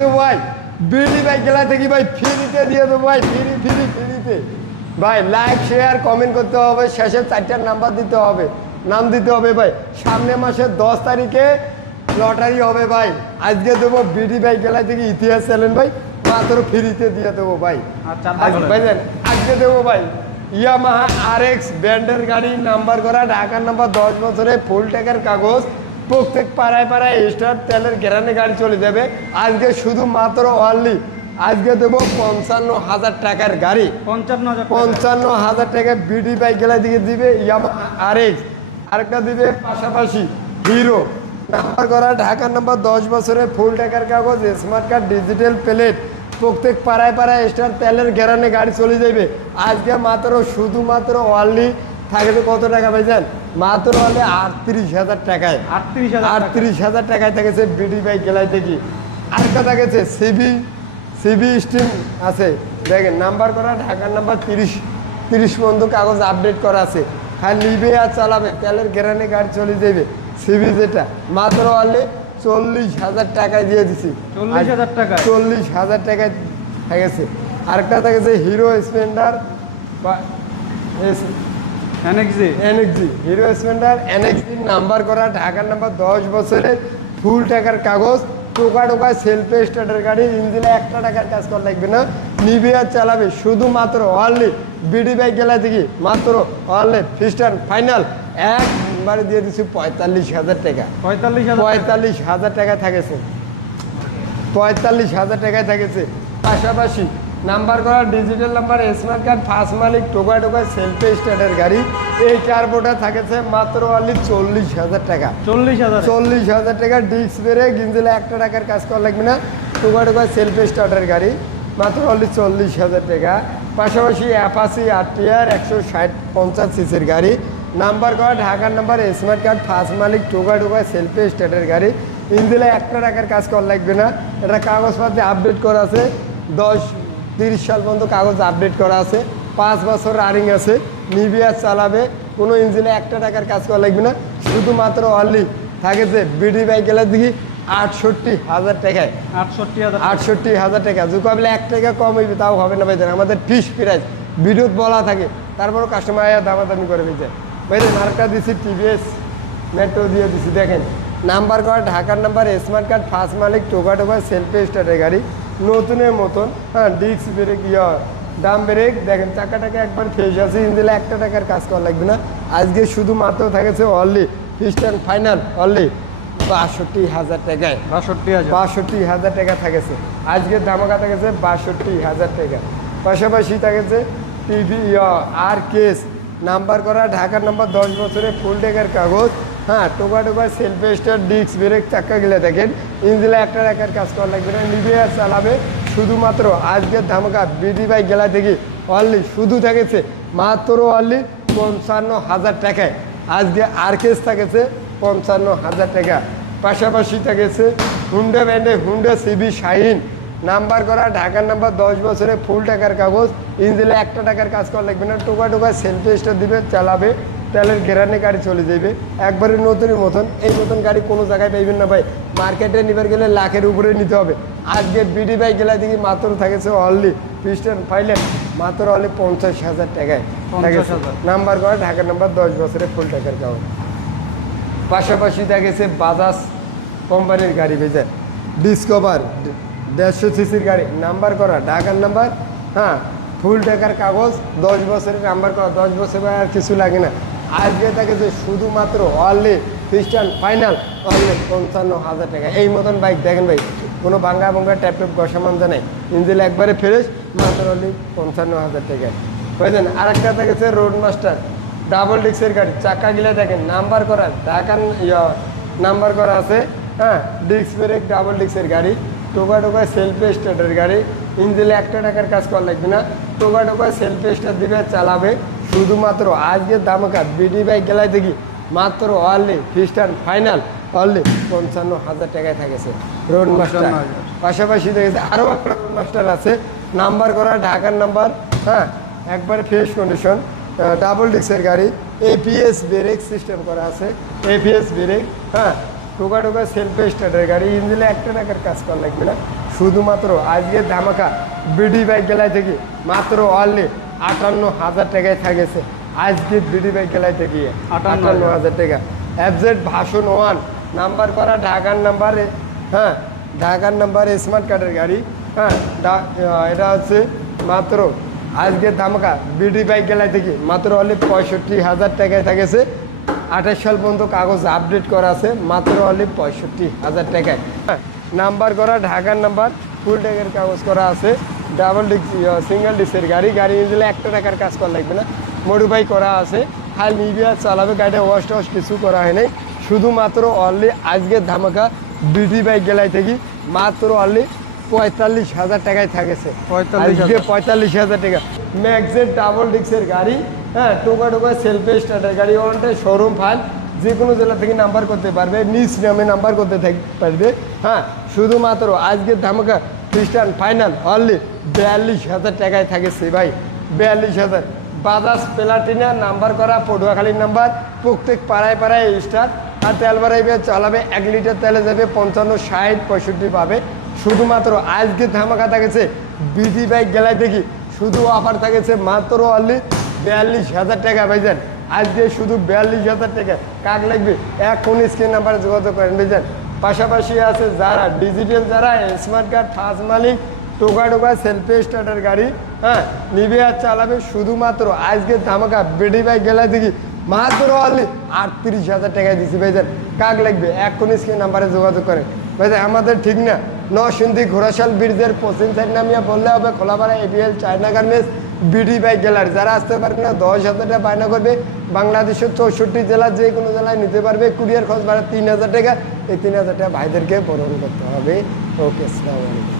তো ভাই BD bike গেলা থেকে ভাই ফ্রিতে দিয়ে দেবো ভাই, ফ্রিতে ভাই। লাইক শেয়ার কমেন্ট করতে হবে, শেষে 4টার নাম্বার দিতে হবে, নাম দিতে হবে ভাই। সামনে মাসের 10 তারিখে লটারি হবে ভাই। আজকে দেবো বিডি বাইক গেলা থেকে ইতিহাস চ্যানেল ভাই, মাত্র ফ্রিতে দিয়ে দেবো ভাই। ভাইজান আজকে দেবো ভাই ইয়ামাহা RX ব্র্যান্ডের গাড়ি, নাম্বার করা, ঢাকার নাম্বার, 10 বছরে ফুল টাকার কাগজ, প্রত্যেক পাড়ায় পাড়ায় স্টার তেলের গ্যারান্টি গাড়ি চলে যাবে। আজকে শুধুমাত্র অনলি আজকে দেবো 55,000 টাকার গাড়ি, 55,000 টাকা বিডি বাইক গেলা দিকে দিবে ইয়ামাহা RX। আরেকটা দিবে পাশাপাশি হিরো, নাম্বার করা, ঢাকার নাম্বার, 10 বছরে ফুল টাকার কাগজ, স্মার্ট কার্ড, ডিজিটাল প্লেট, প্রত্যেক পাড়ায় পাড়ায় স্টার তেলের গ্যারান্টি গাড়ি চলে যাবে। আজকে মাত্র শুধুমাত্র অনলি থাকবে কত টাকা ভাইজান? মাত্র অনলি 38,000 টাকায়, 38,000 টাকায় থাকেছে বিডি বাইক গেলাই থেকে। আরেকটা থাকেছে সিবি স্টিম আছে, দেখেন নাম্বার করা, ঢাকার নাম্বার, 30 পর্যন্ত কাগজ আপডেট করা আছে। হ্যাঁ নিবে আর চালাবে, তেলের গ্যারান্টি গাড়ি চলে যাবে। সিবি যেটা মাত্র অনলি 40,000 টাকায় দিয়ে দিছি, 40,000 টাকায় থাকেছে। আরেকটা থাকেছে হিরো স্প্লেন্ডার বা NXG, hero Splendor NXG, number করা, ঢাকার নাম্বার, 10 বছরের ফুল টাকার কাগজ, টোকায় সেলফে স্টার্টের গাড়ি, ইঞ্জিনে 1 টাকার কাজ করা লাগবে না, নিবে আর চালাবে। শুধুমাত্র অনলি বিডি বাইক গেলা থেকে মাত্র অনলি ফিক্সড এন্ড ফাইনাল একবারে দিয়ে দিচ্ছি 45,000 টাকা, 45,000 টাকা থাকেছে, 45,000 টাকায় থাকেছে। পাশাপাশি নাম্বার করা, digital number, smart card, first মালিক, টোকায় সেলফে স্টার্টের গাড়ি, এই টার্বোটা থাকেছে মাত্র অনলি 40,000 টাকা, 40,000 টাকা। ডিস্ক ব্রেক, ইঞ্জিনে 1 টাকার কাজ করা লাগবে না, টোকায় সেলফে স্টার্টের গাড়ি, মাত্র অনলি 40,000 টাকা। পাশাপাশি অ্যাপাচি RTR 160-50 সিসির গাড়ি, নাম্বার করা, ঢাকার নাম্বার, স্মার্ট কার্ড, ফার্স্ট মালিক, টোকায় সেলফে স্টার্টের গাড়ি, ইঞ্জিনে 1 টাকার কাজ করা লাগবে না। এটা কাগজপাতি আপডেট করা আছে, 10-30 সাল পর্যন্ত কাগজ আপডেট করা আছে, 5 বছর রানিং আছে, নিবে আর চালাবে, কোনো ইঞ্জিনে 1 টাকার কাজ করা লাগবে না। শুধুমাত্র অনলি থাকেছে বিডি বাইক গেলে দেখি 68,000 টাকায়, 68,000 টাকা। যদি 1 টাকা কম হইবে তাও হবে না ভাইজান, আমাদের ফিক্স প্রাইস ভিডিওত বলা থাকে, তারপরও কাস্টমার দামাদামি করে ভাইজান। ভাইজান আরেকটা দিচ্ছি TVS মেট্রো দিয়ে দিচ্ছি, দেখেন নাম্বার করা, ঢাকার নাম্বার, স্মার্ট কার্ড, ফার্স্ট মালিক, টোকায় সেলফে স্টার্টের গাড়ি, নতুনের মতন। হ্যাঁ ডিস্ক ব্রেক, ডাম ব্রেক, দেখেন চাকাটাকে একবার ফ্রেশ আছে, ইঞ্জিনে 1 টাকার কাজ করা লাগবে না। আজকে শুধুমাত্র থাকেছে only fixed and final only 62,000 টাকায়, 62,000 টাকা থাকেছে। আজকে ধামাকা থাকেছে 62,000 টাকা। পাশাপাশি থাকেছে আর কেস, নাম্বার করা, ঢাকার নাম্বার, 10 বছরে ফুল টাকার কাগজ, হ্যাঁ টোকায় সেলফে স্টার, ডিস্ক ব্রেক, চাকা গেলে দেখেন ইঞ্জিনে 1 টাকার কাজ করা লাগবে না, নিবে আর চালাবে। শুধুমাত্র আজকের ধামাকা বিডি বাইক গেলা থেকে অনলি শুধু থাকেছে মাত্র অনলি 55,000 টাকায়। আজকে আর কেস থাকেছে 55,000 টাকা। পাশাপাশি থাকেছে হুন্ডা ব্র্যান্ডে হুন্ডা CB শাহিন, নাম্বার করা, ঢাকার নাম্বার, 10 বছরে ফুল টাকার কাগজ, ইঞ্জিনে 1 টাকার কাজ করা লাগবে না, টোকায় সেলফে স্টার দিবে, চালাবে, তেলের গ্যারান্টি গাড়ি চলে যাবে, একবারে নতুনের মতন। এই মতন গাড়ি কোনো জায়গায় পাইবেন না ভাই, মার্কেটে নিবার গেলে লাখের উপরে নিতে হবে। আজকে বিডি বাইক গেলা দিকে মাত্র থাকেছে অনলি ফিক্সড এন্ড ফাইনাল মাত্র অনলি 50,000 টাকায়, নাম্বার করা, ঢাকার নাম্বার, 10 বছরে ফুল টাকার কাগজ। পাশাপাশি থাকেছে বাজাজ কোম্পানির গাড়ি ভেজা ডিসকভার 150 সিসির গাড়ি, নাম্বার করা, ঢাকার নাম্বার, হ্যাঁ ফুল টাকার কাগজ, 10 বছরের নাম্বার করা, 10 বছর আর কিছু লাগে না। আজকে থাকেছে শুধুমাত্র only fixed and final only 55,000 টাকা। এই মতন বাইক দেখেন ভাই, কোনো ভাঙ্গা ট্যাপ বসামান নেই, ইঞ্জিন একবারে ফ্রেশ, মাত্র অনলি 55,000 টাকায়। বুঝলেন আরেকটা থাকেছে রোড মাস্টার ডাবল ডিস্কের গাড়ি, চাকা গিলা দেখেন নাম্বার করা, ঢাকার নাম্বার করা আছে, হ্যাঁ ডিস্ক ব্রেক, ডাবল ডিস্কের গাড়ি, টোকায় সেলফে স্টার্টের গাড়ি, ইঞ্জিনে 1 টাকার কাজ করা লাগবে না, টোকায় সেলফে স্টার্ট দিবে, চালাবে। শুধুমাত্র আজকের ধামাকা বিডি বাইক গেলায় দেখি মাত্র only fixed and final only 55,000 টাকায় থাকেছে রোড মাস্টার। পাশাপাশি দেখেছে আরও একটা রোড মাস্টার আছে, নাম্বার করা, ঢাকার নাম্বার, হ্যাঁ একবারে ফ্রেশ কন্ডিশন, ডাবল ডিস্কের গাড়ি, APS ব্রেক সিস্টেম করা আছে, APS ব্রেক, হ্যাঁ টোকায় সেলফে স্টার্টের গাড়ি, ইঞ্জিনে 1 টাকার কাজ করা লাগবে না, শুধুমাত্র আজকে ধামাকা বিডি বাইক গেলায় থেকে মাত্র অনলি 58,000 টাকায় থাকেছে আজকে বিডি বাইক গেলায় থেকে 58,000 টাকা। এফজেড ভার্সন 1 নাম্বার করা ঢাকার নাম্বারে, হ্যাঁ ঢাকার নাম্বারে স্মার্ট কার্ডের গাড়ি, হ্যাঁ এটা হচ্ছে মাত্র আজকে ধামাকা বিডি বাইক গেলায় থেকে মাত্র অনলি 65,000 টাকায় থাকেছে। 28 সাল পর্যন্ত কাগজ আপডেট করা আছে মাত্র অনলি 65,000 টাকায়। হ্যাঁ নাম্বার করা ঢাকার নাম্বার, ফুল ট্যাগের কাগজ করা আছে, ডাবল ডিস্ক সিঙ্গেল ডিস্কের গাড়ি, গাড়ি দিলে 1 টাকার কাজ করা লাগবে না, মডিফাই করা আছে, খালি নিবে আর চালাবে, গাড়িটা ওয়াশ টওয়াশ কিছু করা হয় নাই। শুধুমাত্র অনলি আজকে ধামাকা বিডি বাইক গেলায় থেকে মাত্র অনলি 45,000 টাকায় থাকেছে। 45,000 টাকা। ম্যাক্সের ডাবল ডিস্কের গাড়ি, হ্যাঁ টোকা টোকা সেলফে স্টার্টের গাড়ি, ওয়ানটাই শোরুম ফাইল, যে কোনো জেলা থেকে নাম্বার করতে পারবে, নিজ নামে নাম্বার করতে পারবে। হ্যাঁ শুধুমাত্র আজকে ধামাকা খ্রিস্টান ফাইনাল অনলি 42,000 টাকায় থাকেছে ভাই, 42,000। বাজাজ প্লাটিনা নাম্বার করা, পটুয়াখালীর নাম্বার, প্রত্যেক পাড়ায় পাড়ায় স্টার, আর তেল বাড়াইবে চালাবে, 1 লিটার তেলে যাবে 55, 60, 65 পাবে। শুধুমাত্র আজকে ধামাকা থাকেছে বিডি বাইক গেলায় দেখি, শুধু অফার থাকেছে মাত্র অনলি 42,000 টাকা ভাইজান, আজকে শুধু 42,000 টাকা। কাক লাগবে এখন স্ক্রিন নাম্বারে যোগাযোগ করেন ভাইজান। পাশাপাশি আছে যারা ডিজিটাল, যারা স্মার্ট কার্ড ফার্স্ট মালিক, টোকা টোকা সেলফি স্টার্টার গাড়ি, হ্যাঁ নিবে আর চালাবে, শুধুমাত্র আজকে ধামাকা বিডি বাইক গেলায় দেখি মাত্র অনলি 38,000 টাকায় দিচ্ছি ভাইজান। কাক লাগবে এখন স্ক্রিন নাম্বারে যোগাযোগ করেন ভাইজান। আমাদের ঠিক না নরসিংদী ঘোড়াশাল ব্রিজের পশ্চিম সাইড নামিয়ে বললে হবে, Kholapara APL China garments BD bike gallery. যারা আসতে পারবে না 10,000 টাকা বায়না করবে, বাংলাদেশের 64 জেলা যে কোনো জেলায় নিতে পারবে, কুরিয়ার খরচ ভাড়া 3,000 টাকা। এই 3,000 টাকা ভাইদেরকে বরণ করতে হবে। ওকে, আসসালামু আলাইকুম।